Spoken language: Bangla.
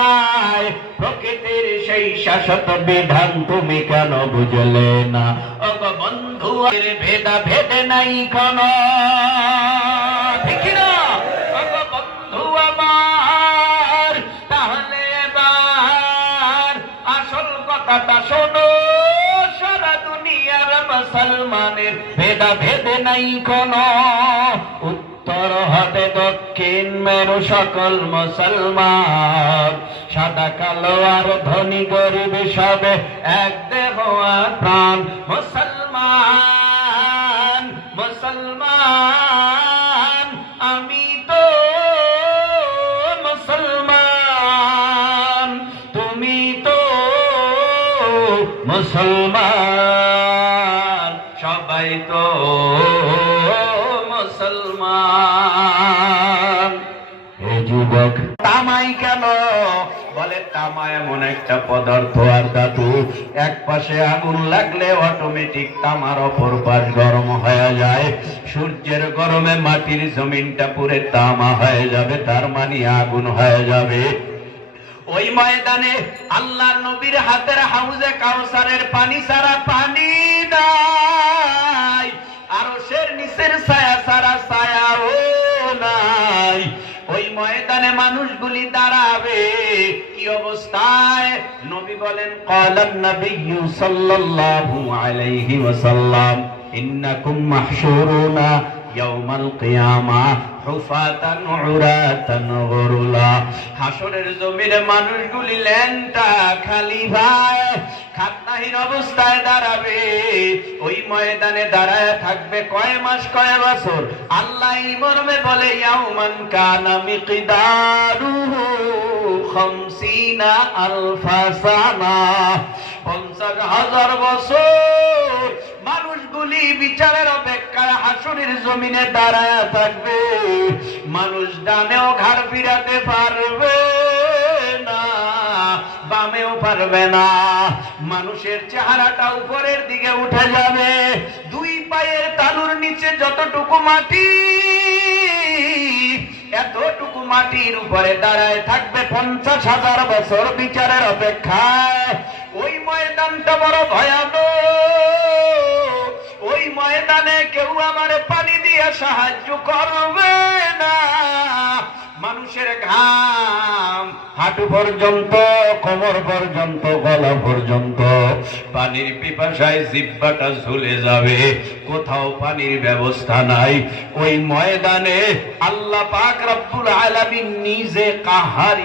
নাই, প্রকৃতির সেই শাশ্বত বিধান তুমি কেন বুঝলে না? ওগো বন্ধু, ভেদা ভেদে নাই কোন, ঠিক না? ওগো বন্ধু আমার, তাহলে এবার আসল কথাটা শোনো। সারা দুনিয়ার মুসলমানের ভেদা ভেদে নাই কোন, উত্তর হবে দক্ষিণ মেরু সকল মুসলমান, সাদা কালো আর ধনী গরিব সবে এক দেহ আর প্রাণ। মুসলমান মুসলমান আমি তো মুসলমান, তুমি তো মুসলমান, সবাই তো মুসলমান। এই যুবক তামাই কেন? বলে তামা এমন একটা পদার্থ আর ধাতু, এক পাশে আগুন লাগলে অটোমেটিক তামার অপর পাশ গরম হয়ে যায়। সূর্যের গরমে মাটির জমিনটা পুরে তামা হয়ে যাবে, তার মানে আগুন হয়ে যাবে। ওই ময়দানে আল্লাহ নবীর হাতের হাউজে কাউসারের পানি ছাড়া পানি নাই, আরশের নিচের ছায়া ছাড়া ছায়াও নাই। ওই ময়দানে মানুষগুলি দাঁড়াবে কি অবস্থায়? নবী বলেন, ক্বালান নবিয়্যু সাল্লাল্লাহু আলাইহি ওয়াসাল্লাম, ইন্নাকুম মাহশুরুনা ইয়াউমাল কিয়ামাহ হুফাতান উরাতান গুরুলা। হাসরের জমিনে মানুষগুলি ল্যাংটা খালি ভাই খাতনাহীন অবস্থায় দাঁড়াবে। ওই ময়দানে দাঁড়ায় থাকবে কয় মাস কয় বছর? আল্লাহ এই মর্মে বলে, ইয়াউমান কানা মিকদারুহু 50 আলফা সানা, 50,000 বছর মানুষগুলি বিচারের অপেক্ষায় হাসরের জমিনে দাঁড়ায় থাকবে। মানুষ ডানেও ঘাড় ফিরাতে পারবে না, বামেও পারবে না। মানুষের চেহারাটা উপরের দিকে উঠে যাবে, দুই পায়ের তালুর নিচে যতটুকু মাটি, এতটুকু মাটির উপরে দাঁড়ায় থাকবে 50,000 বছর বিচারের অপেক্ষায়। ওই ময়দানটা বড় ভয়ানক। ওই ময়দানে কেউ আমারে পানি দিয়ে সাহায্য করবে না। মানুষের ঘাম হাঁটু পর্যন্ত, কোমর পর্যন্ত, গলা পর্যন্ত, পানির পিপাসায় জিহ্বাটা ঝুলে যাবে, কোথাও পানির ব্যবস্থা নাই। ওই ময়দানে আল্লাহ পাক রব্বুল আলামিন নিজে কাহারি